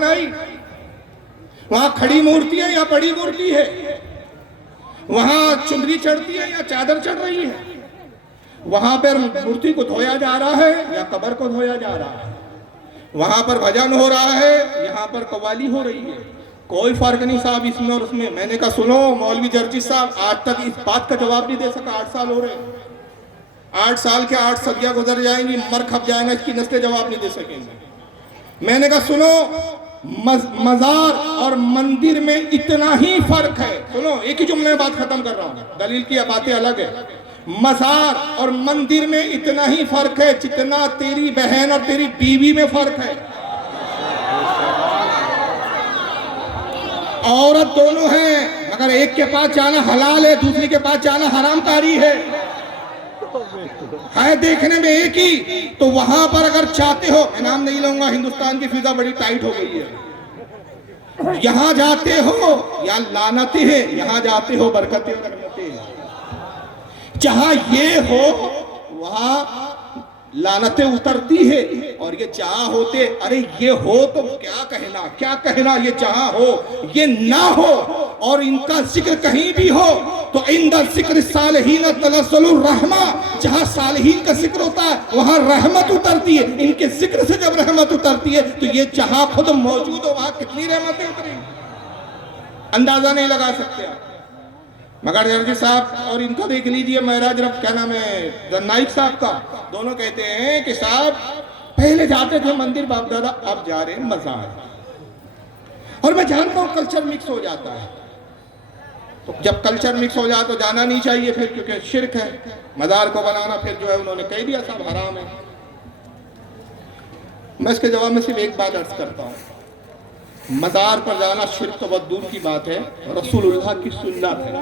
کٹھنائی. وہاں کھڑی مورتی ہے یا بڑی مورتی ہے, وہاں چندری چڑھتی ہے یا چادر چڑھ رہی ہے, وہاں پر مورتی کو دھویا جا رہا ہے یا قبر کو دھویا جا رہا ہے, وہاں پر بھجن ہو رہا ہے, یہاں پر قوالی ہو رہی ہے, کوئی فرق نہیں صاحب اس میں اور اس میں. میں نے کہا سنو مولوی جرجس صاحب, آج تک اس بات کا جواب نہیں دے سکا. 8 سال ہو رہے ہیں, 8 سال کے 8 صدیاں گزر جائیں گی, مر کھپ جائیں گے, اس کی نسلیں جواب نہیں دے سکیں گے. میں نے کہا سنو, مزار اور مندر میں اتنا ہی فرق ہے. سنو ایک ہی جملے میں بات ختم کر رہا ہوں, دلیل کی باتیں الگ ہے. مزار اور مندر میں اتنا ہی فرق ہے جتنا تیری بہن اور تیری بیوی میں فرق ہے. عورت دونوں ہیں, مگر ایک کے پاس جانا حلال ہے, دوسری کے پاس جانا حرام کاری ہے. دیکھنے میں ایک ہی, تو وہاں پر اگر چاہتے ہو, میں نام نہیں لوں گا, ہندوستان کی فضا بڑی ٹائٹ ہو گئی ہے, یہاں جاتے ہو یا لعنتیں ہیں, یہاں جاتے ہو برکتیں اور رحمتیں ہیں. جہاں یہ ہو وہاں لعنتیں اترتی ہے, اور یہ جہاں ہوتے, ارے یہ ہو تو کیا کہنا, یہ جہاں ہو یہ نہ ہو, اور ان کا ذکر کہیں بھی ہو تو عند ذکر صالحین تنزل الرحمہ, جہاں صالحین کا ذکر ہوتا ہے وہاں رحمت اترتی ہے. ان کے ذکر سے جب رحمت اترتی ہے تو یہ جہاں خود موجود ہو وہاں کتنی رحمتیں اتری, اندازہ نہیں لگا سکتے آپ. مگر جرجی صاحب اور ان کو دیکھ لیجئے, معراج رب کیا نام ہے نائک صاحب کا, دونوں کہتے ہیں کہ صاحب پہلے جاتے تھے مندر باپ دادا, اب جا رہے ہیں مزار. اور میں جانتا ہوں کلچر مکس ہو جاتا ہے, تو جب کلچر مکس ہو جاتا تو جانا نہیں چاہیے پھر, کیونکہ شرک ہے. مزار کو بنانا پھر جو ہے انہوں نے کہہ دیا صاحب حرام ہے. میں اس کے جواب میں صرف ایک بات عرض کرتا ہوں, مزار پر جانا شرک تو بہت دور کی بات ہے, رسول اللہ کی سنت ہے,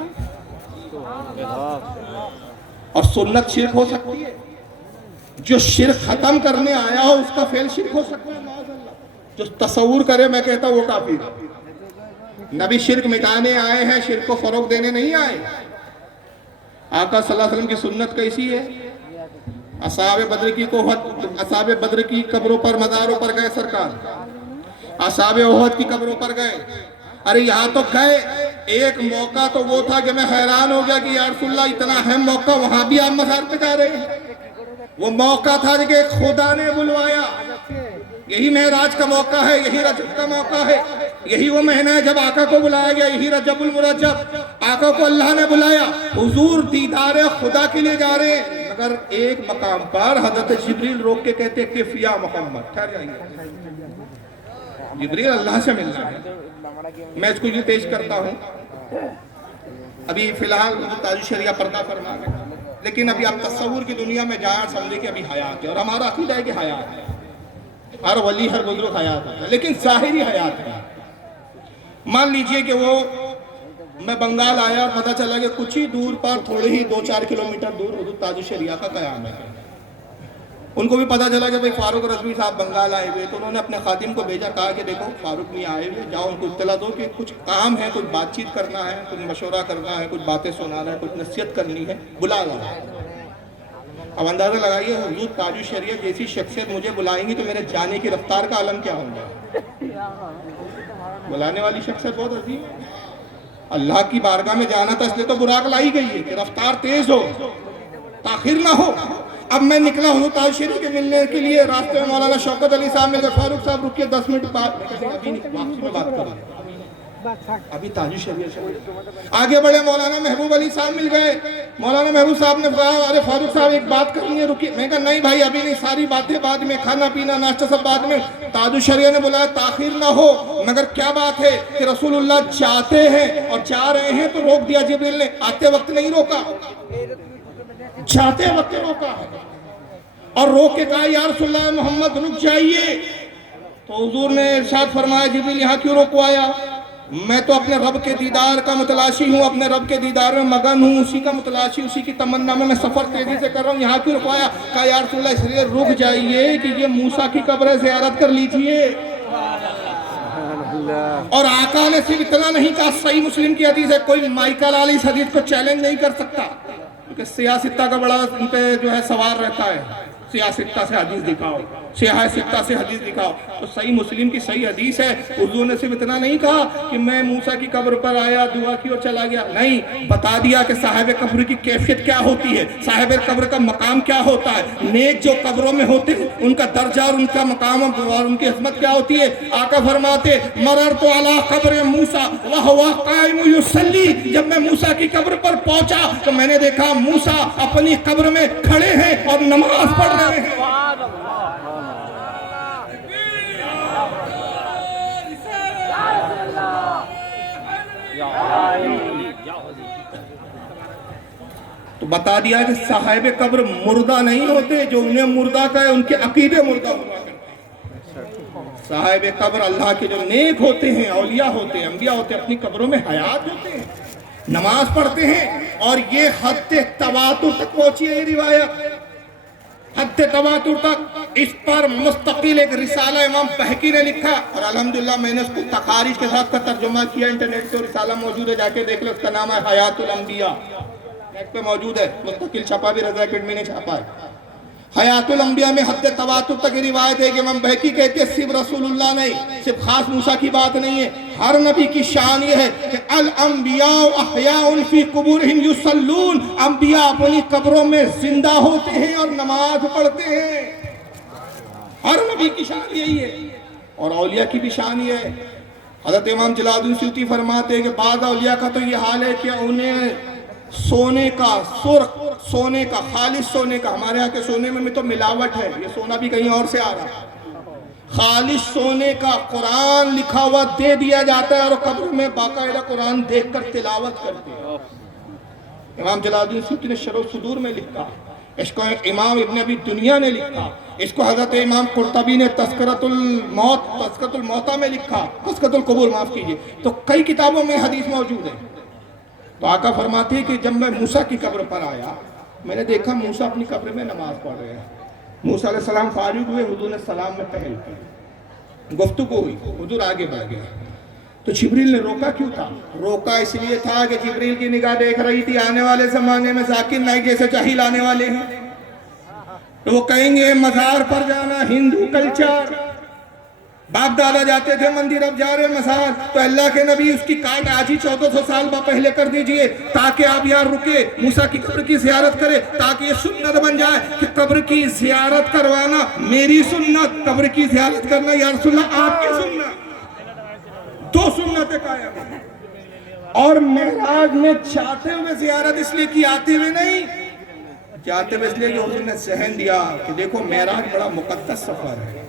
اور سنت شرک ہو سکتی ہے. جو شرک ختم کرنے آیا ہو اس کا فعل شرک ہو سکتا ہے. جو تصور کرے میں کہتا ہوں وہ کافر ہے. نبی شرک مٹانے آئے ہیں, شرک کو فروغ دینے نہیں آئے. آقا صلی اللہ علیہ وسلم کی سنت کیسی ہے, اصحاب بدر کی قبروں پر مزاروں پر گئے سرکار, اصحاب احد کی قبروں پر گئے. ارے یہاں تو گئے, ایک موقع تو وہ تھا کہ میں حیران ہو گیا کہ یا رسول اللہ اتنا اہم موقع, وہاں بھی آپ مزار پہ جا رہے ہیں. وہ موقع تھا کہ خدا نے بلوایا, یہی معراج کا موقع ہے, یہی رجب کا موقع ہے, یہی وہ مہینہ ہے جب آقا کو بلایا گیا, یہی رجب المرجب. آقا کو اللہ نے بلایا, حضور دیدار خدا کے لیے جا رہے ہیں. مگر ایک مقام پر حضرت جبریل روک کے کہتے کہ یا محمد ٹھہر جائیے, جبریل اللہ سے ملنا ہے. میں اس کو یہ پیش کرتا ہوں, ابھی فی الحال تاج شریعہ پردہ فرما ہے, لیکن ابھی آپ تصور کی دنیا میں جائیں سمجھے کہ ابھی حیات ہے, اور ہمارا عقیدہ ہے کہ حیات ہے. ہر ولی ہر بزرگ حیات ہوتا ہے, لیکن ظاہری حیات ہے. مان لیجئے کہ وہ, میں بنگال آیا اور پتہ چلا کہ کچھ ہی دور پر, تھوڑے ہی 2-4 کلومیٹر دور حضور تاج شریعہ کا قیام ہے. ان کو بھی پتہ چلا کہ بھئی فاروق رضوی صاحب بنگال آئے ہوئے, تو انہوں نے اپنے خادم کو بھیجا, کہا کہ دیکھو فاروق نہیں آئے ہوئے, جاؤ ان کو اطلاع دو کہ کچھ کام ہے, کچھ بات چیت کرنا ہے, کچھ مشورہ کرنا ہے, کچھ باتیں سنانا ہے, کچھ نصیحت کرنی ہے, بلا لاؤ. اب اندازہ لگائیے حضور تاج شریعہ جیسی شخصیت مجھے بلائیں گی تو میرے جانے کی رفتار کا عالم کیا ہوگا. بلانے والی شخصیت بہت عظیم ہے. اللہ کی بارگاہ میں جانا تھا, اس لیے تو براق لائی گئی ہے کہ رفتار تیز ہو, تاخیر نہ ہو. اب میں نکلا ہوں تاج شریف کے ملنے کے لیے, راستے میں مولانا شوکت علی صاحب مل گئے, فاروق صاحب رکیے 10 منٹ بعد, ابھی واپسی میں بات کریں, ابھی تاج شریف آگے بڑھے. مولانا محبوب علی صاحب مل گئے, مولانا محبوب صاحب نے کہا ارے فاروق صاحب ایک بات کرنی ہے, رکیے. میں کہا نہیں بھائی ابھی نہیں, ساری باتیں بعد میں, کھانا پینا ناشتہ سب بعد میں. تاج شریعہ نے بولا تاخیر نہ ہو, مگر کیا بات ہے کہ رسول اللہ جاتے ہیں اور جا رہے ہیں تو روک دیا جبریل نے, آتے وقت نہیں روکا, جاتے وقت روکا, اور روک کے کہا یا رسول اللہ محمد رک جائیے. تو حضور نے ارشاد فرمایا جبریل یہاں کیوں رکوایا, میں تو اپنے رب کے دیدار کا متلاشی ہوں, اپنے رب کے دیدار میں مگن ہوں, اسی کا متلاشی, اسی کی تمنا میں سفر تیزی سے کر رہا ہوں, یہاں کیوں رکوایا. کہا یا رسول اللہ اس لیے رک جائیے کہ یہ موسیٰ کی قبر زیارت کر لیجئے. اور آقا نے صرف اتنا نہیں کہا, صحیح مسلم کی حدیث ہے, کوئی مائیکل علی اس حدیث کو چیلنج نہیں کر سکتا, کیونکہ سیاستہ کا بڑا ان پہ جو ہے سوار رہتا ہے, سیاستہ سے حدیث دکھاؤ. سیاہ ستہ سے حدیث دکھاؤ. تو صحیح مسلم کی صحیح حدیث ہے. حضور نے صرف اتنا نہیں کہا کہ میں موسیٰ کی قبر پر آیا, دعا کی اور چلا گیا. نہیں, بتا دیا کہ صاحب قبر کی کیفیت کیا ہوتی ہے, صاحب قبر کا مقام کیا ہوتا ہے. نیک جو قبروں میں ہوتے ہیں ان کا درجہ اور ان کا مقام اور ان کی عظمت کیا ہوتی ہے. آقا فرماتے مررت علی قبر موسیٰ وہو قائم یصلی, جب میں موسیٰ کی قبر پر پہنچا تو میں نے دیکھا موسیٰ اپنی قبر میں کھڑے ہیں اور نماز پڑھ رہے ہیں. تو بتا دیا کہ صاحب قبر مردہ نہیں ہوتے, جو انہیں مردہ کہے ان کے عقیدے مردہ ہوا کرتے. صاحب قبر اللہ کے جو نیک ہوتے ہیں, اولیاء ہوتے ہیں, انبیاء ہوتے ہیں, اپنی قبروں میں حیات ہوتے ہیں, نماز پڑھتے ہیں. اور یہ حد تواتر تک پہنچی ہے یہ روایت, حد تواتر تک. اس پر مستقل ایک رسالہ امام بہقی نے لکھا, اور الحمدللہ میں نے اس کو تخارج کے ساتھ کا ترجمہ کیا. انٹرنیٹ پہ رسالہ موجود ہے, جا کے دیکھ لو. اس کا نام ہے حیات الانبیاء, نیٹ پہ موجود ہے, مستقل چھپا بھی رضا اکیڈمی نے چھپا ہے. حیات الانبیاء میں حد تواتر تک روایت ہے کہ امام بہقی کہتے ہیں صرف رسول اللہ نہیں, صرف خاص موسیٰ کی بات نہیں ہے, ہر نبی کی شان یہ ہے کہ الانبیاء احیاء فی قبورہم یصلون, انبیاء اپنی قبروں میں زندہ ہوتے ہیں اور نماز پڑھتے ہیں. ہر نبی کی شان یہی ہے, اور اولیاء کی بھی شان یہ ہے. حضرت امام جلال الدین سیوطی فرماتے ہیں کہ بعض اولیاء کا تو یہ حال ہے کہ انہیں سونے کا, سرخ سونے کا, خالص سونے کا, ہمارے یہاں کے سونے میں تو ملاوٹ ہے, یہ سونا بھی کہیں اور سے آ رہا, خالص سونے کا قرآن لکھا ہوا دے دیا جاتا ہے, اور قبر میں باقاعدہ قرآن دیکھ کر تلاوت کرتے ہیں. امام جلال الدین سیوطی نے شرح الصدور میں لکھا, اس کو امام ابن ابی دنیا نے لکھا, اس کو حضرت امام قرطبی نے تذکرۃ الموتیٰ میں لکھا, تذکرۃ القبور معاف کیجئے. تو کئی کتابوں میں حدیث موجود ہے. تو آقا فرماتے ہیں کہ جب میں موسیٰ کی قبر پر آیا, میں نے دیکھا موسیٰ اپنی قبر میں نماز پڑھ رہے ہیں. موسیٰ علیہ السلام فارغ ہوئے, حضور نے سلام میں پہل کی, گفتگو ہوئی, حضور آگے بڑھ گئے. تو جبریل نے روکا کیوں تھا؟ روکا اس لیے تھا کہ جبریل کی نگاہ دیکھ رہی تھی آنے والے زمانے میں ذاکر نائک جیسے چاہیل آنے والے ہیں. تو وہ کہیں گے مزار پر جانا ہندو کلچر, باپ دادا جاتے تھے مندر, اب جا رہے مزار. تو اللہ کے نبی اس کی کاٹ آج ہی 1400 سال پہلے کر دیجئے, تاکہ آپ یہاں رکے, موسیٰ کی قبر کی زیارت کرے, تاکہ یہ سنت بن جائے کہ قبر کی زیارت کروانا میری سنت, قبر کی زیارت کرنا یا رسول اللہ آپ کی سنت. دو سنتیں قائم ہیں. اور معراج میں چاہتے ہوئے زیارت اس لیے کی, آتے ہوئے نہیں. چاہتے ہوئے اس لیے کہ حضور نے ذہن دیا کہ دیکھو معراج بڑا مقدس سفر ہے,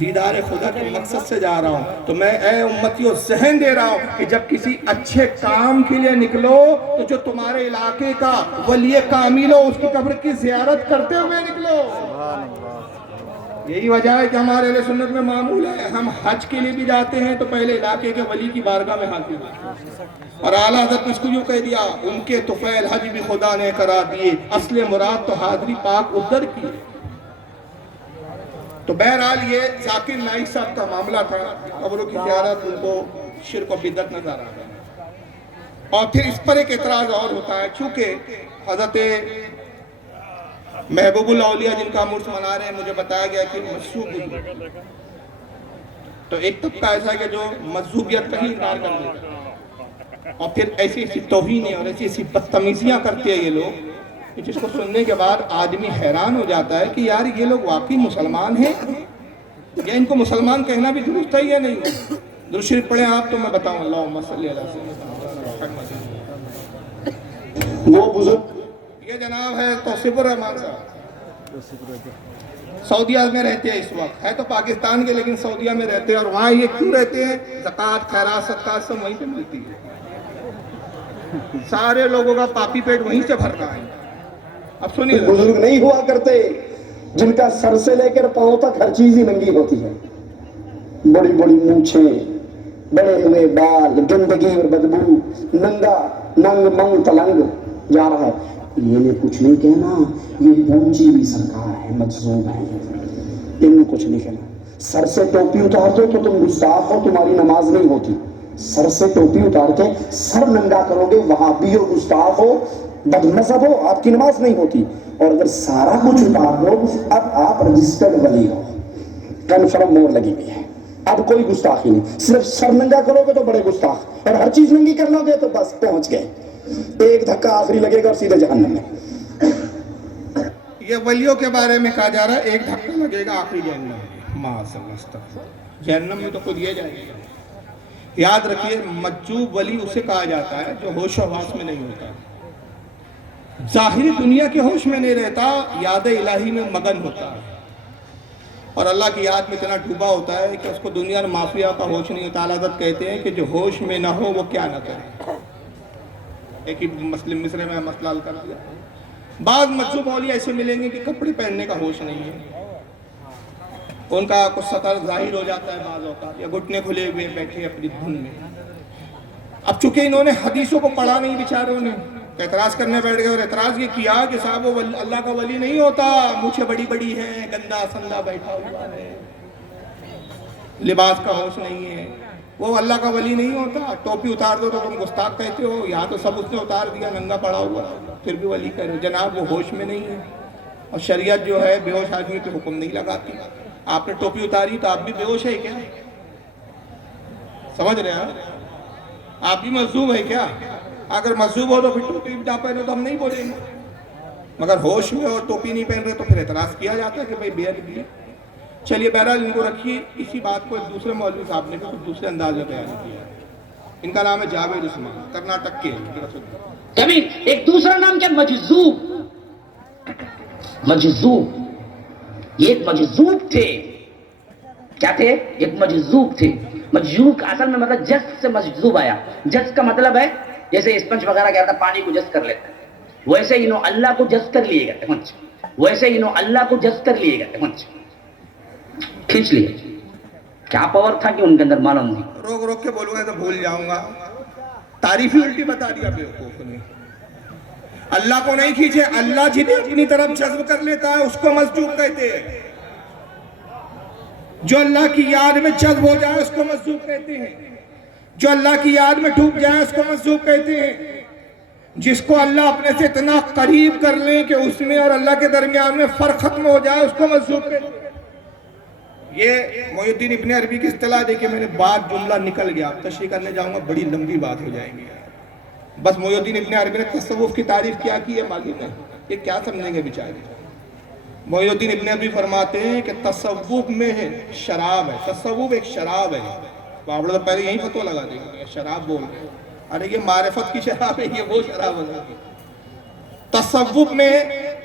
دیدار خدا کے مقصد سے جا رہا ہوں. تو میں اے امتیوں ذہن دے رہا ہوں کہ جب کسی اچھے کام کے لیے نکلو تو جو تمہارے علاقے کا ولی کامل ہو اس کی قبر کی زیارت کرتے ہوئے نکلو. یہی وجہ ہے کہ ہمارے اہل سنت میں معمول ہے, ہم حج کے لیے بھی جاتے ہیں تو پہلے علاقے کے ولی کی بارگاہ میں حاضر ہوتے. اور اعلیٰ حضرت نے اس کو یوں کہہ دیا, ان کے طفیل حج بھی خدا نے کرا دیے, اصل مراد تو حاضری پاک ادھر کی. تو بہرحال یہ ذاکر نائک صاحب کا معاملہ تھا, قبروں کی زیارت ان کو شرک و بدعت نظر آ گیا. اور پھر اس پر ایک اعتراض اور ہوتا ہے, چونکہ حضرت محبوب الاولیاء جن کا عرس منا رہے ہیں, مجھے بتایا گیا کہ مذہوب, تو ایک طبقہ ایسا ہے کہ جو مذہوبیت کا ہی انکار کر دیتا ہے, اور پھر ایسی ایسی توہینیں اور ایسی ایسی بدتمیزیاں کرتے ہیں یہ لوگ, جس کو سننے کے بعد آدمی حیران ہو جاتا ہے کہ یار یہ لوگ واقعی مسلمان ہیں یا ان کو مسلمان کہنا بھی درست ہے یا نہیں. درود شریف پڑھیں آپ تو میں بتاؤں. اللہم صلی علی سیدنا محمد. وہ بزرگ یہ جناب ہے توصیف الرحمان صاحب, سعودیہ میں رہتے ہیں اس وقت, ہے تو پاکستان کے لیکن سعودیہ میں رہتے ہیں. اور وہاں یہ کیوں رہتے ہیں؟ زکوٰۃ خیرات صدقات سب وہیں پہ ملتی ہے, سارے لوگوں کا پاپی پیٹ وہیں سے بھر رہا ہے. اب سنیے, بزرگ نہیں ہوا کرتے جن کا سر سے لے کر پاؤں تک ہر چیز ہی ننگی ہوتی ہے, بڑی بڑی مونچھیں, بڑے ہوئے بال, گندگی اور بدبو, ننگا ننگ منگ تلنگ جا رہا ہے. یہ نے کچھ نہیں کہنا, یہ پونچی بھی سرکار ہے, مجذوب ہے, ان نے کچھ نہیں کہنا. سر سے ٹوپی اتار دو تو تم گستاخ ہو, تمہاری نماز نہیں ہوتی. سر سے ٹوپی اتار کے سر ننگا کرو گے, وہابی ہو, گستاخ ہو, بد مذہب ہو, آپ کی نماز نہیں ہوتی. اور اگر سارا کچھ اتار دو اب آپ رجسٹرڈ ولی ہو. کنفرم مور لگی ہوئی ہے. اب کوئی گستاخی نہیں. صرف سر ننگا کرو گے تو بڑے گستاخ, اور ہر چیز ننگی کر لو گے تو بس پہنچ گئے. ایک دھکا آخری لگے گا اور سیدھے جہنم میں. یہ ولیوں کے بارے میں کہا جا رہا ہے ایک دھکا لگے گا آخری جہنم میں. معاذ اللہ استغفر. جہنم میں تو خود یہ جائے گا. یاد رکھیے مجذوب ولی اسے کہا جاتا ہے جو ہوش و حواس میں نہیں ہوتا, ظاہری دنیا کے ہوش میں نہیں رہتا, یاد الہی میں مگن ہوتا ہے, اور اللہ کی یاد میں اتنا ڈوبا ہوتا ہے کہ اس کو دنیا اور مافیا کا ہوش نہیں ہوتا. حضرت کہتے ہیں کہ جو ہوش میں نہ ہو وہ کیا نہ کرے. ایک ہی مسلم مصرے میں مسئلہ حل کر دیا. بعض مجذوب اولیاء ایسے ملیں گے کہ کپڑے پہننے کا ہوش نہیں ہے, ان کا کچھ سطر ظاہر ہو جاتا ہے بعض اوقات, یا گھٹنے کھلے ہوئے بیٹھے اپنی دھن میں. اب چونکہ انہوں نے حدیثوں کو پڑھا نہیں بیچاروں نے, اعتراض کرنے بیٹھ گئے, اور اعتراض یہ کیا کہ صاحب وہ اللہ کا ولی نہیں ہوتا, مونچھیں بڑی بڑی ہیں, گندا سندا بیٹھا ہوا ہے, لباس کا ہوش نہیں ہے, وہ اللہ کا ولی نہیں ہوتا. ٹوپی اتار دو تو تم گستاخ کہتے ہو, یہاں تو سب اس نے اتار دیا, ننگا پڑا ہوا, پھر بھی ولی کہہ رہے ہو. جناب وہ ہوش میں نہیں ہے, اور شریعت جو ہے بے ہوش آدمی پہ حکم نہیں لگاتی. آپ نے ٹوپی اتاری تو آپ بھی بے ہوش ہے کیا؟ سمجھ رہے ہیں آپ بھی مجذوب ہے کیا؟ اگر مجذوب ہو تو پھر ٹوپی نہ پہنو تو ہم نہیں بولیں گے, مگر ہوش میں اور ٹوپی نہیں پہن رہے تو پھر اعتراض کیا جاتا ہے کہ بھائی بے ادبی ہے. چلیے بہرحال ان کو رکھیے. اسی بات کو ایک دوسرے مولوی صاحب نے بھی کچھ دوسرے انداز میں بیان کیا. ان کا نام ہے جاوید عثمان, کرناٹک کے. کبھی ایک دوسرا نام کیا؟ مجذوب. مجذوب, یہ ایک مجذوب تھے. کیا تھے؟ ایک مجذوب تھے. مجذوب کا اصل میں مطلب جذب سے مجذوب آیا. جذب کا مطلب ہے جیسے اسپنج وغیرہ کیا تھا پانی کو جذب کر لیتا ہے, ویسے انہوں اللہ کو جذب کر لیے گئے. ویسے انہوں اللہ کو جذب کر لیے گئے, کھینچ لیے. کیا پاور تھا کہ ان کے اندر معلوم نہیں. روک روک کے بولوں گا تو بھول جاؤں گا. تعریف ہی الٹی بتا دیا بیوقوف نے. اللہ کو نہیں کھینچے, اللہ جنہیں اپنی طرف جذب کر لیتا ہے اس کو مجذوب کہتے ہیں. جو اللہ کی یاد میں جذب ہو جائے اس کو مجذوب کہتے ہیں. جو اللہ کی یاد میں ڈوب جائے اس کو مجذوب کہتے ہیں. جس کو اللہ اپنے سے اتنا قریب کر لیں کہ اس میں اور اللہ کے درمیان میں فرق ختم ہو جائے اس کو مجذوب کہتے ہیں. یہ محی الدین ابن عربی کی اصطلاح دیکھیں. میں نے بات جملہ نکل گیا, اب تشریح کرنے جاؤں گا بڑی لمبی بات ہو جائے گی. بس محی الدین ابن عربی نے تصوف کی تعریف کیا کی ہے معلوم ہے؟ یہ کیا سمجھیں گے بیچارے. محی الدین ابن عربی فرماتے ہیں کہ تصوف میں شراب ہے. تصوف ایک شراب ہے. آپ لوگ پہلے یہی فتویٰ لگا دیں گے شراب بول رہے ہیں, ارے یہ معرفت کی شراب ہے, یہ وہ شراب ہے. تصوف میں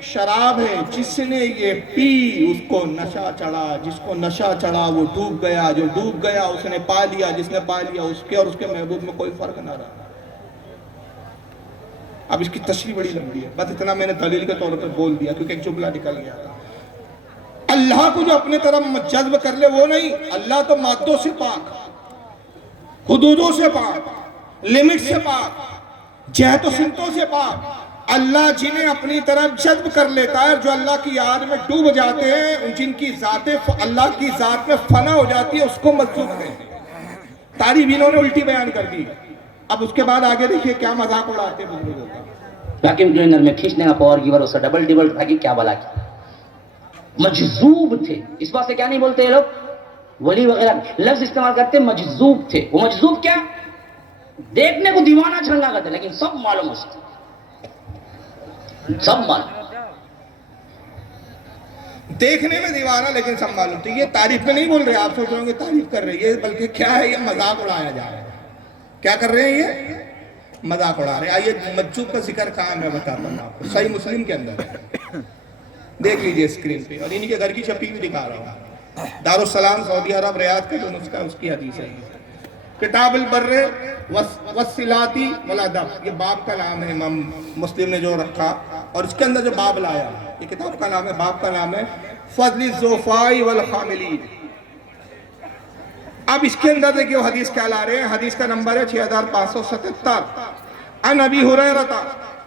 شراب ہے, جس نے یہ پی اس کو نشہ چڑھا, جس کو نشہ چڑھا وہ ڈوب گیا, جو ڈوب گیا اس نے پا لیا, جس نے پا لیا اس کے اور اس کے محبوب میں کوئی فرق نہ رہا. اب اس کی تشریح بڑی لمبی ہے, بس اتنا میں نے دلیل کے طور پر بول دیا کیونکہ ایک جملہ نکل گیا تھا. اللہ کو جو اپنے طرف جذب کر لے وہ نہیں. اللہ تو مادوں سے پاک, حدودوں سے پاک, لمٹ سے پاک, جہت و سمتوں سے پاک. اللہ جنہیں اپنی طرف جذب کر لیتا ہے, جو اللہ کی یاد میں ڈوب جاتے ہیں, جن کی ذات اللہ کی ذات میں فنا ہو جاتی ہے, اس کو مجذوب کہتے ہیں. تعریف انہوں نے الٹی بیان کر دی. اب اس کے بعد آگے دیکھیے کیا مذاق اڑاتے ہیں بزرگوں کا. ویکیوم کلینر میں کھینچنے کا پاور گیور اس سے ڈبل ڈبل تھا کہ کیا بلا کی. مجذوب تھے, اس بات سے کیا نہیں بولتے یہ لوگ, ولی وغیرہ لفظ استعمال کرتے, مجذوب تھے. وہ مجذوب کیا, دیکھنے کو دیوانہ چھنگا کرتے لیکن سب معلوم اس کو, سب معلوم. دیکھنے میں دیوانہ لیکن سب معلوم تھی. یہ تعریف میں نہیں بول رہے, آپ سوچ رہے ہوں گے تعریف کر رہے ہیں, بلکہ کیا ہے یہ مذاق اڑایا جا رہا ہے. کیا کر رہے ہیں یہ مذاق اڑا رہے ہیں. آئیے مجذوب کا ذکر کہاں میں بتاتا ہوں آپ کو. صحیح مسلم کے اندر ہے, دیکھ لیجئے اسکرین پہ, اور انہی کے گھر کی چھپی بھی دکھا رہا ہوں. دارالسلام سعودی عرب ریاض کا جو نسخہ اس کی حدیث ہے. کتاب البر والصلاتی والادب, یہ باب کا نام ہے امام مسلم نے جو رکھا, اور اس کے اندر جو باب لایا, یہ کتاب کا نام ہے, باب کا نام ہے فضل الضعفاء والحاملین. اب اس کے اندر دیکھیں وہ حدیث کیا لا رہے ہیں. حدیث کا نمبر ہے 6577. عن ابی ہریرہ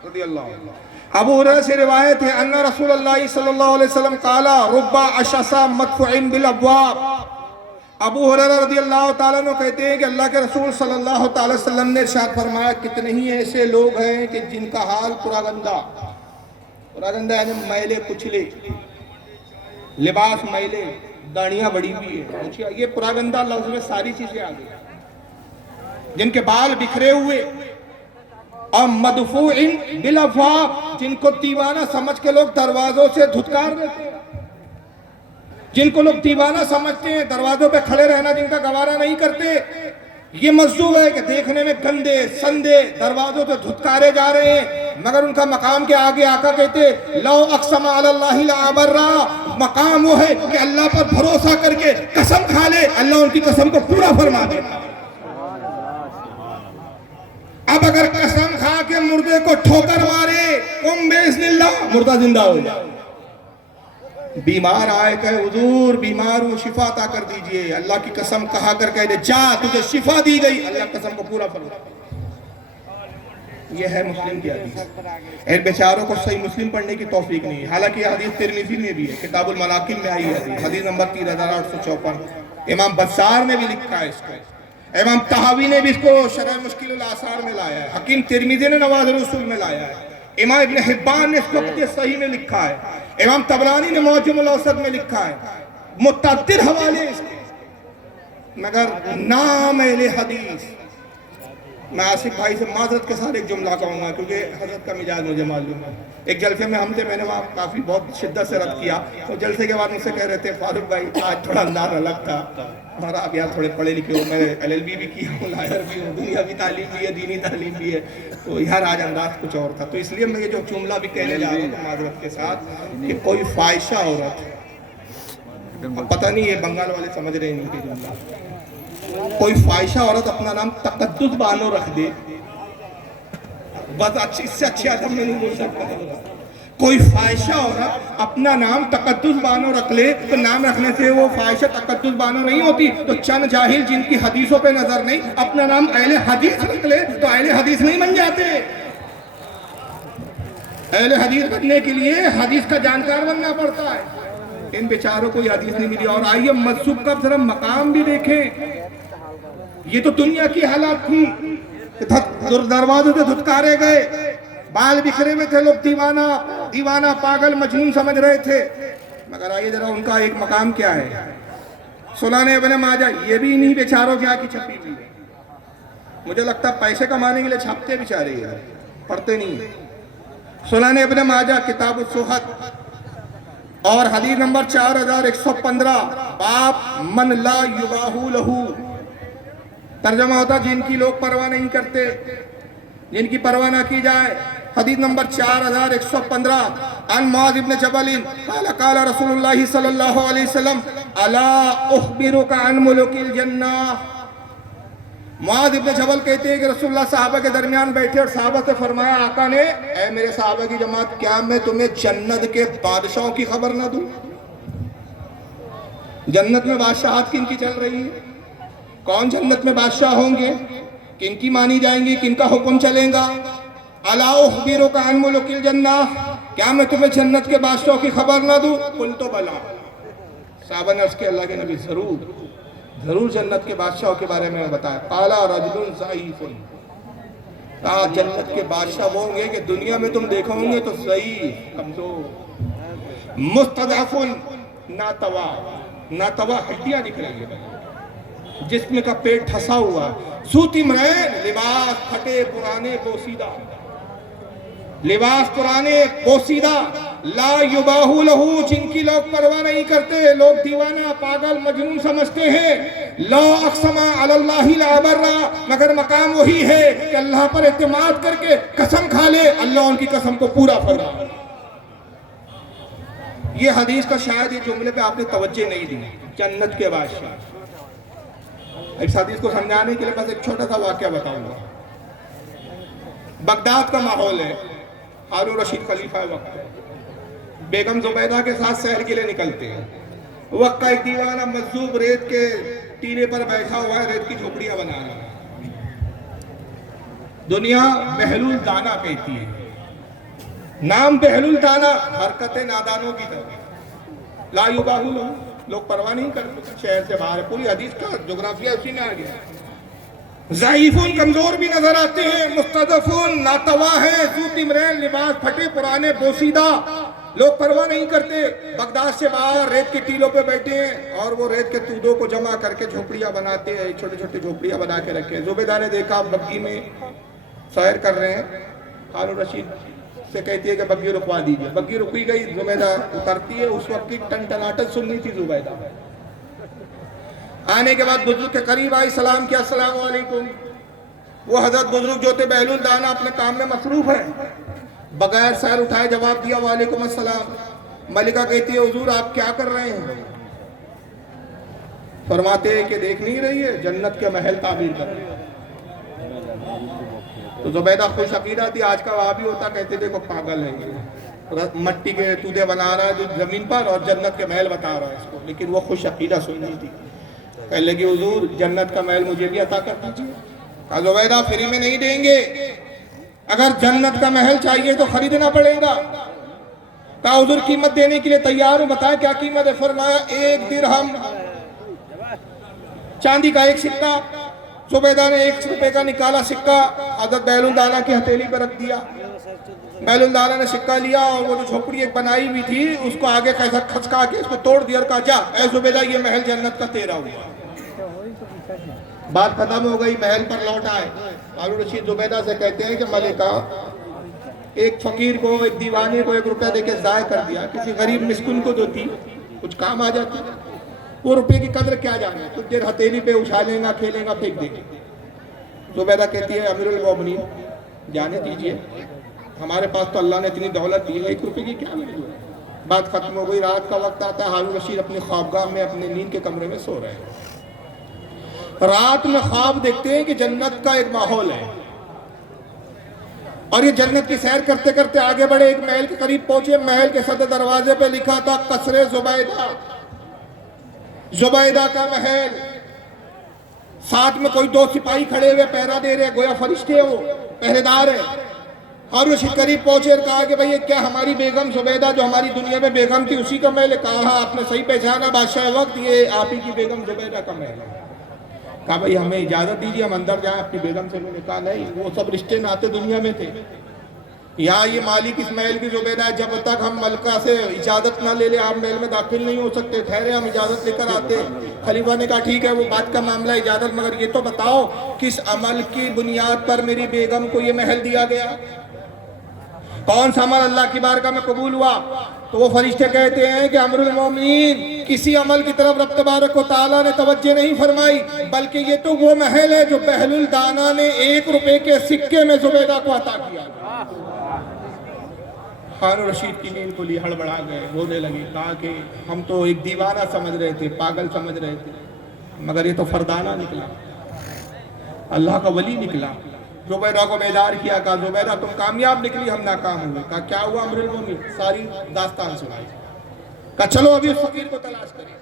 رضی اللہ عنہ, ابو ہریرہ سے روایت ہے, ان رسول اللہ صلی اللہ علیہ وسلم قال رب اشعث مدفوع بالابواب. ابو ہریرہ رضی اللہ تعالیٰ عنہ کہتے ہیں کہ اللہ کے رسول صلی اللہ تعالی وسلم نے ارشاد فرمایا, کتنے ہی ایسے لوگ ہیں کہ جن کا حال پراگندہ یعنی میلے کچلے, لباس میلے, داڑیاں بڑی ہوئی ہے, یہ پراگندہ لفظ میں ساری چیزیں آ گئی, جن کے بال بکھرے ہوئے, اور مدفوع بالابواب, جن کو دیوانہ سمجھ کے لوگ دروازوں سے دھتکار دیتے ہیں, جن کو لوگ دیوانہ سمجھتے ہیں, دروازوں پہ کھڑے رہنا جن کا گوارا نہیں کرتے, یہ مجذوب ہے کہ دیکھنے میں گندے سندے دروازوں پہ دھتکارے جا رہے ہیں, مگر ان کا مقام کے آگے آقا کہتے لو اقسم علی اللہ لابرا, مقام وہ ہے کہ اللہ پر بھروسہ کر کے قسم کھا لے, اللہ ان کی قسم کو پورا فرما دیتا. اب اگر قسم کھا کے مردے کو ٹھوکر مارے, قم باذن اللہ, مردہ زندہ ہو جائے. بیمار آئے کہ حضور بیمار ہوں, شفا عطا کر دیجئے, اللہ کی قسم کہا کر کہہ دے جا تجھے شفا دی گئی, اللہ قسم کو پورا فرما. یہ ہے مسلم کی حدیث. ان بیچاروں کو صحیح مسلم پڑھنے کی توفیق نہیں, حالانکہ یہ حدیث ترمذی میں بھی ہے, کتاب المناقب میں آئی ہے حدیث نمبر 3854. امام بزار نے بھی لکھا ہے اس کو, امام طحاوی نے بھی اس کو شرح مشکل الآثار میں لایا ہے, حکیم ترمذی نے نواز الرسول میں لایا ہے, امام ابن حبان نے اس کو اپنے صحیح میں لکھا ہے, امام طبرانی نے معجم الاوسط میں لکھا ہے, متعدد حوالے اس کے, مگر نام اہل حدیث. میں آصف بھائی سے معذرت کے ساتھ ایک جملہ کہوں گا کیونکہ حضرت کا مزاج مجھے معلوم ہے. ایک جلسے میں ہم تھے, میں نے وہاں کافی بہت شدت سے رد کیا, تو جلسے کے بعد مجھ سے کہہ رہے تھے فاروق بھائی آج تھوڑا انداز الگ تھا, اور آپ یار تھوڑے پڑھے لکھے ہو, میں LLB بھی کیا ہوں, لائر بھی ہوں, دنیا بھی تعلیم بھی ہے, دینی تعلیم بھی ہے, تو یار آج انداز کچھ اور تھا. تو اس لیے میں یہ جو جملہ بھی کہنے جا رہا ہوں معذرت کے ساتھ, کہ کوئی فائشہ عورت, پتہ نہیں یہ بنگال والے سمجھ رہے نہیں کہ جملہ, کوئی فائشہ عورت اپنا نام تقدس بانو رکھ دے, بس اس سے اچھی آدم میں نہیں بول سکتا. کوئی فائشہ عورت اپنا نام تقدس بانو رکھ لے, تو نام رکھنے سے وہ فائشہ تقدس بانو نہیں ہوتی. تو چند جاہل جن کی حدیثوں پہ نظر نہیں, اپنا نام اہل حدیث رکھ لے تو اہل حدیث نہیں بن جاتے. اہل حدیث بننے کے لیے حدیث کا جانکار بننا پڑتا ہے. ان بیچاروں کو یہ حدیث نہیں ملی. اور آئیے مجذوب کا ذرا مقام بھی دیکھیں. یہ تو دنیا کی حالات تھی, دروازوں سے دھتکارے گئے, بال بکھرے میں تھے, لوگ دیوانہ پاگل مجنون سمجھ رہے تھے, مگر آئیے ذرا ان کا ایک مقام کیا ہے. سنن ابن ماجہ, یہ بھی انہی بیچاروں کی آنکھ چھپی ہوئی ہے. مجھے لگتا ہے پیسے کمانے کے لیے چھاپتے بیچارے, پڑھتے نہیں. سنن ابن ماجہ کتاب الصحت اور حدیث نمبر 4115, باب من لا یباہ لہو, ترجمہ ہوتا جن کی لوگ پرواہ نہیں کرتے, جن کی پرواہ نہ کی جائے. حدیث نمبر 4115, عن معاذ بن جبل قال قال رسول اللہ صلی اللہ علیہ وسلم الا اخبرک عن ملوک الجنہ. معاذ بن جبل کہتے ہیں کہ رسول اللہ صحابہ کے درمیان بیٹھے اور صحابہ سے فرمایا, آقا نے, اے میرے صحابہ کی جماعت, کیا میں تمہیں جنت کے بادشاہوں کی خبر نہ دوں؟ جنت میں بادشاہت کن کی چل رہی ہے, کون جنت میں بادشاہ ہوں گے, کن کی مانی جائیں گی, کن کا حکم چلیں گا. الا اخبرک عن ملوک الجنہ, کیا میں تمہیں جنت کے بادشاہوں کی خبر نہ دوں؟ قلت بلی. صحابہ نے عرض کیا اللہ کے نبی ضرور جنت کے بادشاہوں کے بارے میں بتایا. قال رجل ضعیف, کہا جنت کے بادشاہ وہ ہوں گے کہ دنیا میں تم دیکھو ہوں گے تو ضعیف, کمزور, مستضعف, ناتوا ہڈیاں دکھ رہی ہیں, جسم کا پیٹ ٹھسا ہوا, ذو تمرین, لباس پھٹے پرانے بوسیدہ, لباس پرانے بوسیدہ, لا یباہ لہو, جن کی لوگ پرواہ نہیں کرتے, لوگ دیوانہ پاگل مجنون سمجھتے ہیں. لا اقسم علی اللہ لابرا, مگر مقام وہی ہے کہ اللہ پر اعتماد کر کے قسم کھا لے, اللہ ان کی قسم کو پورا فرما. یہ حدیث کا شاید یہ جملے پہ آپ نے توجہ نہیں دی, جنت کے بادشاہ. اس حدیث کو سمجھانے کے لیے بس ایک چھوٹا سا واقعہ بتاؤں گا. بغداد کا ماحول ہے, ہارون رشید خلیفہ وقت ہے, بیگم زبیدہ کے ساتھ سیر کے لیے نکلتے ہیں. وقت کا ایک دیوانہ مجذوب ریت کے ٹیلے پر بیٹھا ہوا ہے, ریت کی جھوپڑیاں بنا رہا ہے. دنیا بہلول دانا کہتی ہے, نام بہلول دانا, حرکتیں نادانوں کی طرح. لا یباہ لہو, لوگ پرواہ نہیں کرتے, شہر سے باہر. پوری حدیث کا جغرافیہ اسی میں آ گیا. ضعیفون, کمزور بھی نظر آتے ہیں, مستضعفون, ناتوا ہیں, ذو تمرین, لباس پھٹے پرانے بوسیدہ, لوگ پرواہ نہیں کرتے، بغداد سے باہر ریت کے ٹیلوں پہ بیٹھے ہیں اور وہ ریت کے تودوں کو جمع کر کے جھوپڑیاں بناتے ہیں، چھوٹے چھوٹے جھوپڑیاں بنا کے رکھے ہیں۔ زبیدہ نے دیکھا بگی میں سیر کر رہے ہیں، ہارون رشید سے کہتی ہے کہ بگی رکوا دیجئے، بگی رکی گئی، زبیدہ اترتی ہے، اس وقت کی ٹنٹناٹن سننی تھی زبیدہ۔ آنے کے بعد بزرگ کے قریب آئی، سلام کیا، السلام علیکم۔ وہ حضرت بزرگ جو تھے بہلول دانا اپنے کام میں مصروف ہے، بغیر سیر اٹھائے جواب دیا، وعلیکم السلام۔ ملکہ کہتی ہے حضور آپ کیا کر رہے ہیں؟ فرماتے ہیں کہ دیکھ نہیں رہی ہے جنت کے محل تعمیر کر رہے ہیں۔ تو زبیدہ خوش عقیدہ تھی، آج کا وہاں بھی ہوتا، کہتے دیکھو پاگل ہے یہ، مٹی کے تودے بنا رہا ہے زمین پر اور جنت کے محل بتا رہا ہے اس کو، لیکن وہ خوش عقیدہ سن نہیں تھی۔ کہنے لگی حضور جنت کا محل مجھے بھی عطا کر دیجیے۔ کہا زبیدہ فری میں نہیں دیں گے، اگر جنت کا محل چاہیے تو خریدنا پڑے گا۔ کہا حضور قیمت دینے کے لیے تیار ہوں، بتائیں کیا قیمت ہے؟ فرمایا 1 درہم، چاندی کا 1 سکہ۔ زبیدہ نے 1 روپے کا نکالا سکہ، حضرت بہلول دانا کی ہتھیلی پر رکھ دیا۔ بہلول دانا نے سکہ لیا اور وہ جو جھوپڑی ایک بنائی ہوئی تھی اس کو آگے کیسا کھچکا کے اس کو توڑ دیا اور کہا جا اے زبیدہ یہ محل جنت کا تیرا ہوا۔ بات ختم ہو گئی، محل پر لوٹ آئے۔ ہارون رشید زبیدہ سے کہتے ہیں کہ ملکہ ایک فقیر کو، ایک دیوانے کو 1 روپیہ دے کے ضائع کر دیا، کسی غریب مسکین کو دیتی کچھ کام آ جاتی، وہ روپے کی قدر کیا جانا ہے، کچھ دیر ہتھیلی پہ اچھالیں گا، کھیلیں گا، پھینک دیں گے۔ زبیدہ کہتی ہے امیر المومنین جانے دیجئے، ہمارے پاس تو اللہ نے اتنی دولت دی ہے، 1 روپے کی کیا ویلیو ہے۔ بات ختم ہو گئی، رات کا وقت آتا ہے، ہارون رشید اپنی خوابگاہ میں اپنے نیند کے کمرے میں سو رہے ہیں۔ رات میں خواب دیکھتے ہیں کہ جنت کا ایک ماحول ہے اور یہ جنت کی سیر کرتے کرتے آگے بڑھے، ایک محل کے قریب پہنچے، محل کے صدر دروازے پہ لکھا تھا قصر زبیدہ، زبیدہ کا محل۔ ساتھ میں کوئی 2 سپاہی کھڑے ہوئے پہرا دے رہے، گویا فرشتے ہیں، وہ پہرے دار ہیں۔ ہارون رشید قریب پہنچے اور کہا کہ بھئی یہ کیا ہماری بیگم زبیدہ جو ہماری دنیا میں بیگم تھی اسی کا محل ہے؟ کہا ہاں آپ نے صحیح پہچانا بادشاہ وقت، یہ آپ ہی کی بیگم زبیدہ کا محل ہے۔ کہا بھئی ہمیں اجازت دیجئے ہم اندر جائیں اپنی بیگم سے۔ انہوں نے کہا نہیں، وہ سب رشتے ناتے دنیا میں تھے، یہاں یہ مالک اس محل کی زبیدہ ہے، جب تک ہم ملکہ سے اجازت نہ لے لیں آپ محل میں داخل نہیں ہو سکتے، ٹھہرے ہم اجازت لے کر آتے۔ خلیفہ نے کہا ٹھیک ہے وہ بات کا معاملہ اجازت، مگر یہ تو بتاؤ کس عمل کی بنیاد پر میری بیگم کو یہ محل دیا گیا؟ کون سا عمل اللہ کی بارگاہ میں قبول ہوا؟ تو وہ فرشتے کہتے ہیں کہ امیر المومنین کسی عمل کی طرف رب تبارک و تعالیٰ نے توجہ نہیں فرمائی، بلکہ یہ تو وہ محل ہے جو بہلول دانا نے 1 روپے کے سکے میں زبیدہ کو عطا کیا۔ ہارون رشید کی نیند کھلی، ہڑبڑا گئے، رونے لگے، کہا کہ ہم تو ایک دیوانہ سمجھ رہے تھے، پاگل سمجھ رہے تھے، مگر یہ تو فردانہ نکلا، اللہ کا ولی نکلا۔ زبیدہ کو بیدار کیا، کہا زبیدہ تم کامیاب نکلی، ہم ناکام ہوئے۔ کہا کیا ہوا امیر المومنین؟ ساری داستان سنائی۔ کہا چلو ابھی اس فقیر کو تلاش کریں۔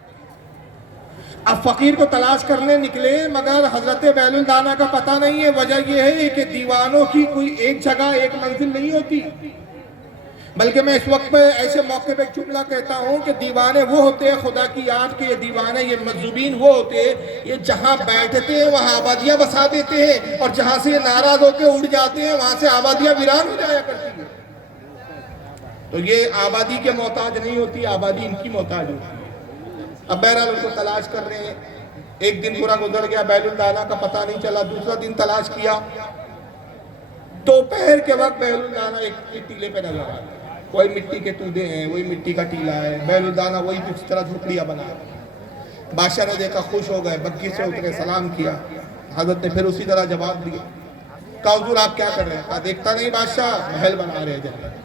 اب فقیر کو تلاش کرنے نکلے، مگر حضرت بہلول دانا کا پتہ نہیں ہے۔ وجہ یہ ہے کہ دیوانوں کی کوئی ایک جگہ ایک منزل نہیں ہوتی، بلکہ میں اس وقت پہ ایسے موقع پہ ایک جملہ کہتا ہوں کہ دیوانے وہ ہوتے ہیں خدا کی یاد کے، یہ دیوانے یہ مجذوبین وہ ہوتے ہیں یہ جہاں بیٹھتے ہیں وہاں آبادیاں بسا دیتے ہیں، اور جہاں سے یہ ناراض ہو کے اڑ جاتے ہیں وہاں سے آبادیاں ویران ہو جایا کرتی ہیں۔ تو یہ آبادی کے محتاج نہیں ہوتی، آبادی ان کی محتاج ہوتی ہے۔ اب بہرحال ان کو تلاش کر رہے ہیں، 1 دن پورا گزر گیا، بہلول دانا کا پتہ نہیں چلا۔ دوسرا دن تلاش کیا، دوپہر کے وقت بہلول دانا ایک ٹیلے پہ نظر آیا، وہی مٹی کے تودے ہیں، وہی مٹی کا ٹیلا ہے، بہلول دانا وہی کس طرح جھوپڑیاں بنا ہے۔ بادشاہ نے دیکھا، خوش ہو گئے، بگھی سے اترے، سلام کیا۔ حضرت نے پھر اسی طرح جواب دیا۔ کہا حضور آپ کیا کر رہے ہیں؟ کہا دیکھتا نہیں بادشاہ محل بنا رہے ہیں جنت۔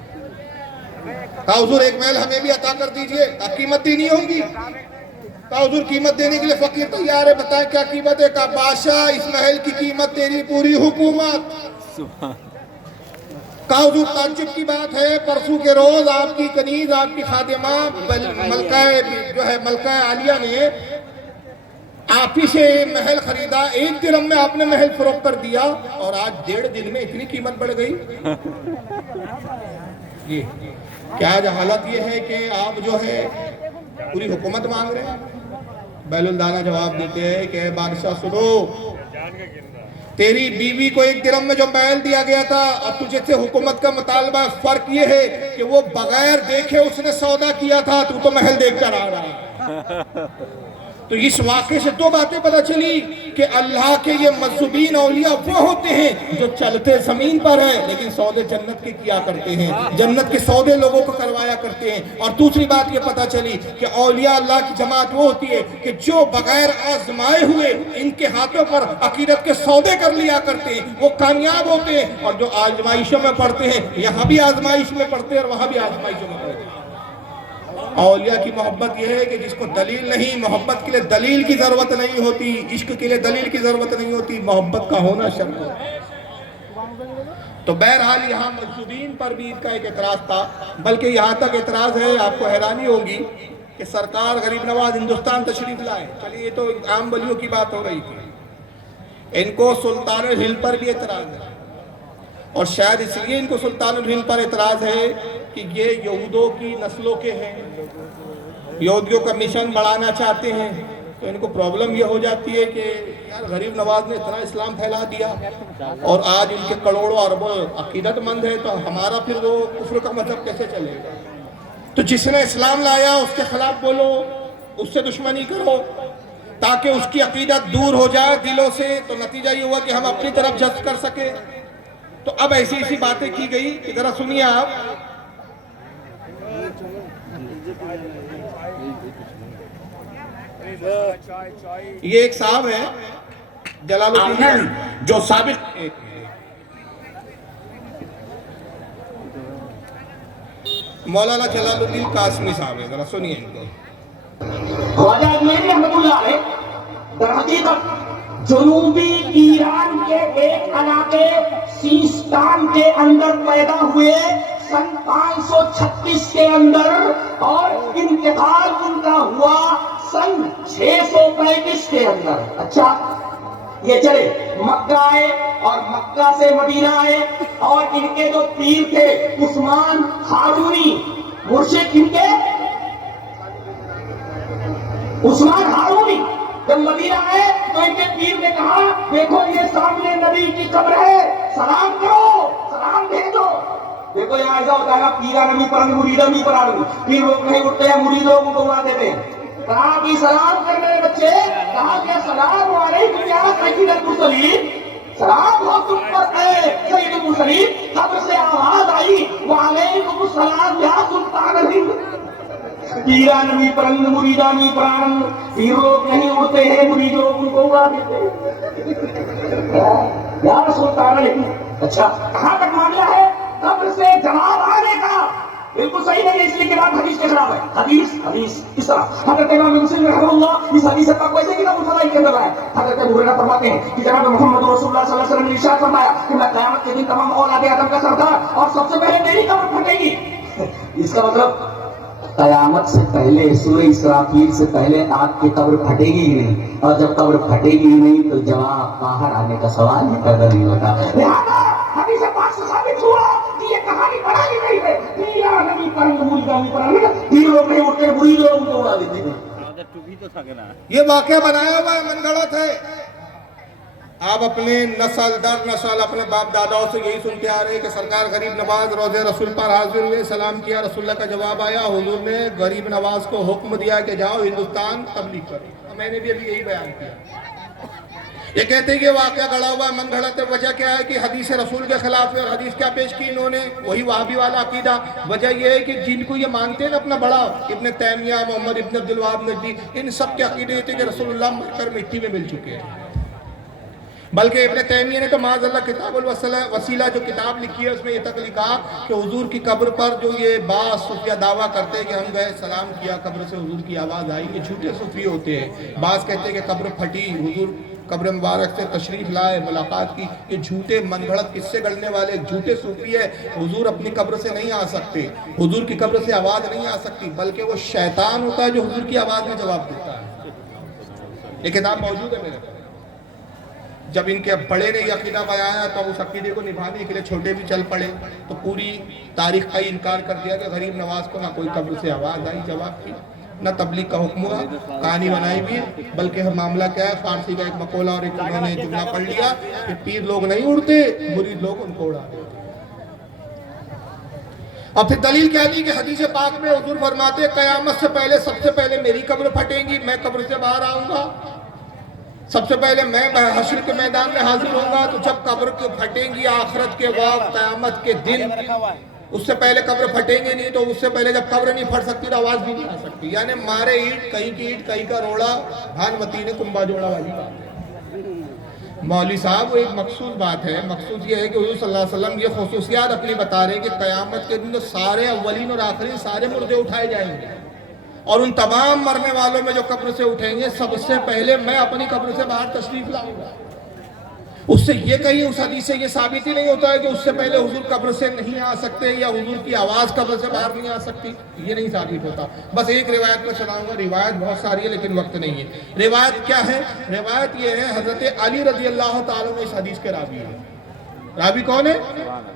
کہا حضور ایک محل ہمیں بھی عطا کر دیجئے، کہا قیمت دینی ہوگی۔ کہا حضور قیمت دینے کے لیے فقیر تیار ہے، بتائیں کیا قیمت ہے؟ کہا بادشاہ اس محل کی قیمت تیری پوری حکومت۔ کہا حضور تعجب کی بات ہے، پرسوں کے روز آپ کی کنیز، آپ کی خادمہ ملکہ عالیہ نے آپ ہی سے محل خریدا، 1 درہم میں آپ نے محل فروخت کر دیا، اور آج 1.5 دن میں اتنی قیمت بڑھ گئی۔ یہ کیا حالت یہ ہے کہ آپ جو ہے پوری حکومت مانگ رہے ہیں؟ بہلول دانا جواب دیتے ہیں کہ اے بادشاہ سنو، تیری بیوی کو 1 درہم میں جو محل دیا گیا تھا، اب تجھے سے حکومت کا مطالبہ، فرق یہ ہے کہ وہ بغیر دیکھے اس نے سودا کیا تھا، تو محل دیکھ کر آ رہا ہے۔ تو اس واقعے سے 2 باتیں پتہ چلی کہ اللہ کے یہ مذہبین اولیاء وہ ہوتے ہیں جو چلتے زمین پر ہیں لیکن سودے جنت کے کیا کرتے ہیں، جنت کے سودے لوگوں کو کروایا کرتے ہیں۔ اور دوسری بات یہ پتہ چلی کہ اولیاء اللہ کی جماعت وہ ہوتی ہے کہ جو بغیر آزمائے ہوئے ان کے ہاتھوں پر عقیدت کے سودے کر لیا کرتے ہیں، وہ کامیاب ہوتے ہیں، اور جو آزمائشوں میں پڑھتے ہیں، یہاں بھی آزمائش میں پڑھتے ہیں اور وہاں بھی آزمائشوں میں پڑھتے ہیں۔ اولیاء کی محبت یہ ہے کہ جس کو دلیل نہیں، محبت کے لیے دلیل کی ضرورت نہیں ہوتی، عشق کے لیے دلیل کی ضرورت نہیں ہوتی، محبت کا ہونا شرط ہے۔ تو بہرحال یہاں مجذوبین پر بھی ان کا ایک اعتراض تھا، بلکہ یہاں تک اعتراض ہے، آپ کو حیرانی ہوگی کہ سرکار غریب نواز ہندوستان تشریف لائے، چلیے یہ تو عام ولیوں کی بات ہو رہی تھی، ان کو سلطان الہند پر بھی اعتراض ہے، اور شاید اس لیے ان کو سلطان الہند پر اعتراض ہے کہ یہ یہودوں کی نسلوں کے ہیں، یہودیوں کا مشن بڑھانا چاہتے ہیں، تو ان کو پرابلم یہ ہو جاتی ہے کہ یار غریب نواز نے اتنا اسلام پھیلا دیا اور آج ان کے کروڑوں اربوں عقیدت مند ہے، تو ہمارا پھر وہ کفر کا مذہب کیسے چلے گا؟ تو جس نے اسلام لایا اس کے خلاف بولو، اس سے دشمنی کرو تاکہ اس کی عقیدت دور ہو جائے دلوں سے، تو نتیجہ یہ ہوا کہ ہم اپنی طرف جذب کر سکے۔ تو اب ایسی باتیں کی گئی کہ ذرا سنیے آپ، یہ ایک صاحب ہے جلال الدین جو سابق مولانا جلال الدین قاسمی صاحب ہے، ذرا سنیے ان کو۔ خواجہ اجمیری رحمت اللہ علیہ در حقیقت جنوبی ایران کے ایک علاقے سیستان کے اندر پیدا ہوئے سن 536 کے اندر، اور انتقال ان کا ہوا سن 635 کے اندر۔ اچھا یہ چلے مکہ آئے اور مکہ سے مدینہ آئے، اور ان کے جو پیر تھے عثمان ہارونی، مرشد ان کے عثمان ہارونی، جب مدینہ آئے تو ان کے پیر نے کہا دیکھو یہ سامنے نبی کی قبر ہے، سلام کرو، سلام بھیجو۔ دیکھو یہاں ایسا ہوتا ہے نا، پیرا نبی پرنگ مریدہ بھی پرانگ، پیر لوگ نہیں اٹھتے ہیں، مرید لوگ کو اڑا دیتے ہیں۔ کہا کہ سلام کر میرے بچے، کہا کہ السلام علیکم یا سید المرسلین، سلام ہو تم پر اے سید المرسلین۔ قبر سے آواز آئی وعلیکم السلام یا سلطان الہند۔ پیرا نبی پرنگ مریدہ بھی پرانگ، پیر لوگ نہیں اڑتے ہیں، مرید لوگ ان کو اڑا دیتے ہیں۔ یا سلطان الہند۔ اچھا کہاں تک معاملہ ہے؟ قبر سے جواب آنے کا بالکل صحیح نہیں ہے، اس لیے کہ بات حدیث کے خلاف ہے۔ حدیث کس طرح؟ حضرت امام مسلم رحمہ اللہ اس حدیث پاک کو ایسے کتاب الفضائل کے اندر ہے، حضرت ابو ہریرہ فرماتے ہیں کہ جناب محمد رسول اللہ صلی اللہ علیہ وسلم نے ارشاد فرمایا کہ میں قیامت کے دن تمام اولاد آدم کا سردار، اور سب سے پہلے میری قبر پھٹے گی۔ اس کا مطلب قیامت سے پہلے، سورہ اسرافیل سے پہلے آپ کی قبر پھٹے گی ہی نہیں، اور جب قبر پھٹے گی ہی نہیں تو جواب باہر آنے کا سوال ہی پیدا نہیں ہوتا۔ لہذا حدیث پاک سے ثابت ہوا کہ یہ کہانی بنائی گئی ہے، پیرا نبی پرنگ مریدہ بھی پرانگ، پیر لوگ نہیں اٹھتے، مرید لوگ ان کو اڑا دیتے ہیں۔ یہ واقعہ بنایا ہوا ہے، من گھڑت ہے۔ آپ اپنے نسل در نسل اپنے باپ داداؤں سے یہی سنتے آ رہے ہیں کہ سرکار غریب نواز روضہ رسول پر حاضر ہوئے، سلام کیا، رسول اللہ کا جواب آیا، حضور نے غریب نواز کو حکم دیا کہ جاؤ ہندوستان تبلیغ کرو۔ میں نے بھی ابھی یہی بیان کیا۔ یہ کہتے ہیں کہ واقعہ گڑا ہوا ہے، من گھڑت ہے۔ وجہ کیا ہے کہ حدیث رسول کے خلاف ہے، اور حدیث کیا پیش کی انہوں نے؟ وہی وہابی والا عقیدہ۔ وجہ یہ ہے کہ جن کو یہ مانتے ہیں نا اپنا بڑا، ابن تیمیہ، محمد ابن عبد الوہاب نجدی، ان سب کے عقیدے تھے کہ رسول اللہ مر کر مٹی میں مل چکے ہیں۔ بلکہ ابن تیمیہ نے تو معاذ اللہ کتاب الوسیلہ جو کتاب لکھی ہے اس میں یہ تک لکھا کہ حضور کی قبر پر جو یہ بعض صوفیہ دعویٰ کرتے ہیں کہ ہم گئے سلام کیا، قبر سے حضور کی آواز آئی، یہ جھوٹے صوفی ہوتے ہیں۔ بعض کہتے ہیں کہ قبر پھٹی، حضور قبر مبارک سے تشریف لائے، ملاقات کی، یہ جھوٹے من گھڑت قصے گڑھنے والے جھوٹے صوفی ہے۔ حضور اپنی قبر سے نہیں آ سکتے، حضور کی قبر سے آواز نہیں آ سکتی، بلکہ وہ شیطان ہوتا ہے جو حضور کی آواز میں جواب دیتا ہے۔ یہ کتاب موجود ہے میرے پاس۔ جب ان کے بڑے نے یہ عقیدہ بیایا تو اس عقیدے کو نبھانے کے لیے چھوٹے بھی چل پڑے، تو پوری تاریخ کا انکار کر دیا کہ غریب نواز کو نہ کوئی قبر سے آواز آئی، جواب کی۔ نہ تبلیغ کا حکم ہوا، کہانی بنائی بھی ہے، بلکہ معاملہ کیا ہے، فارسی کا ایک مقولہ اور ایک انہوں نے جملہ پڑھ لیا کہ پیر لوگ نہیں اڑتے، مرید لوگ ان کو اڑا دیتے۔ اور پھر دلیل کیا دی کہ حدیث پاک میں حضور فرماتے قیامت سے پہلے سب سے پہلے میری قبر پھٹیں گی، میں قبر سے باہر آؤں گا، سب سے پہلے میں حشر کے میدان میں حاضر ہوں گا۔ تو جب قبر کو پھٹیں گی آخرت کے وقت، قیامت کے دن، اس سے پہلے قبر پھٹیں گے نہیں، تو اس سے پہلے جب قبر نہیں پھٹ سکتی تو آواز بھی نہیں آ سکتی، یعنی مارے اینٹ کہیں کی اینٹ کہیں کا روڑا، بھانوتی نے کنبا جوڑا والی بات ہے۔ مولوی صاحب وہ ایک مخصوص بات ہے، مخصوص یہ ہے کہ حضور صلی اللہ علیہ وسلم یہ خصوصیات اپنی بتا رہے ہیں کہ قیامت کے دن سارے اولین اور آخرین سارے مردے اٹھائے جائیں گے، اور ان تمام مرنے والوں میں جو قبر سے اٹھیں گے سب سے پہلے میں اپنی قبر سے باہر تشریف لاؤں گا۔ اس سے یہ کہیں اس حدیث سے یہ ثابت ہی نہیں ہوتا ہے کہ اس سے پہلے حضور قبر سے نہیں آ سکتے یا حضور کی آواز قبر سے باہر نہیں آ سکتی، یہ نہیں ثابت ہوتا۔ بس ایک روایت میں چلاؤں گا، روایت بہت ساری ہے لیکن وقت نہیں ہے۔ روایت کیا ہے؟ روایت یہ ہے حضرت علی رضی اللہ تعالیٰ نے اس حدیث کے راوی ہے۔ راوی کون ہے؟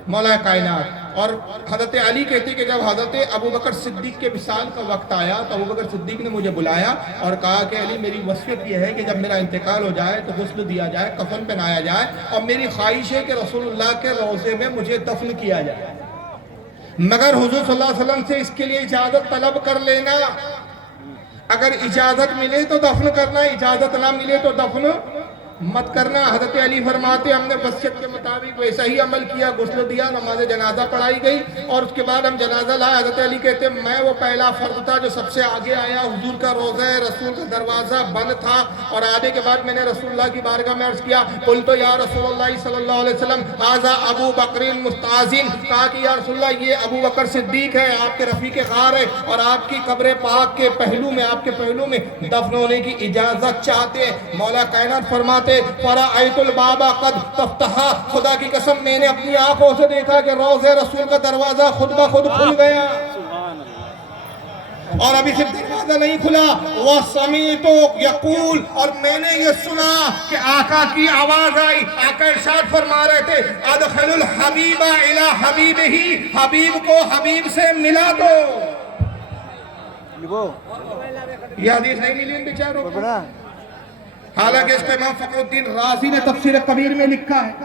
مولا کائنات۔ اور حضرت علی کہتے کہ جب حضرت ابو بکر صدیق کے وصال کا وقت آیا تو ابو بکر صدیق نے مجھے بلایا اور کہا کہ علی میری وصیت یہ ہے کہ جب میرا انتقال ہو جائے تو غسل دیا جائے، کفن پہنایا جائے، اور میری خواہش ہے کہ رسول اللہ کے روضے میں مجھے دفن کیا جائے، مگر حضور صلی اللہ علیہ وسلم سے اس کے لیے اجازت طلب کر لینا، اگر اجازت ملے تو دفن کرنا، اجازت نہ ملے تو دفن مت کرنا۔ حضرت علی فرماتے ہم نے وصیت کے مطابق ویسا ہی عمل کیا، غسل دیا، نماز جنازہ پڑھائی گئی، اور اس کے بعد ہم جنازہ لائے۔ حضرت علی کہتے میں وہ پہلا فرد تھا جو سب سے آگے آیا، حضور کا روضہ رسول کا دروازہ بند تھا، اور آنے کے بعد میں نے رسول اللہ کی بارگاہ میں عرض کیا، قلت یا رسول اللہ صلی اللہ علیہ وسلم ھذا ابو بکر مستعظم، کہا کہ یا رسول اللہ یہ ابو بکر صدیق ہے، آپ کے رفیق غار ہے، اور آپ کی قبر پاک کے پہلو میں، آپ کے پہلو میں دفن ہونے کی اجازت چاہتے ہیں۔ مولا کائنات فرماتے فرأیت الباب قد تفتحا، خدا کی قسم میں نے اپنی آنکھوں سے دیکھا کہ روضہ رسول کا دروازہ خود بخود کھل گیا، اور ابھی صرف دروازہ نہیں کھلا، وَسَمِعْتُ یقول، اور میں نے یہ سنا کہ آقا کی آواز آئی، آقا ارشاد فرما رہے تھے ادخل الحبیب الی حبیبہ، حبیب کو حبیب سے ملا دو۔ یہ حدیث نہیں ملی ان بیچاروں کو، حالانکہ اس کو امام فخر الدین رازی نے تفسیر کبیر میں لکھا ہے۔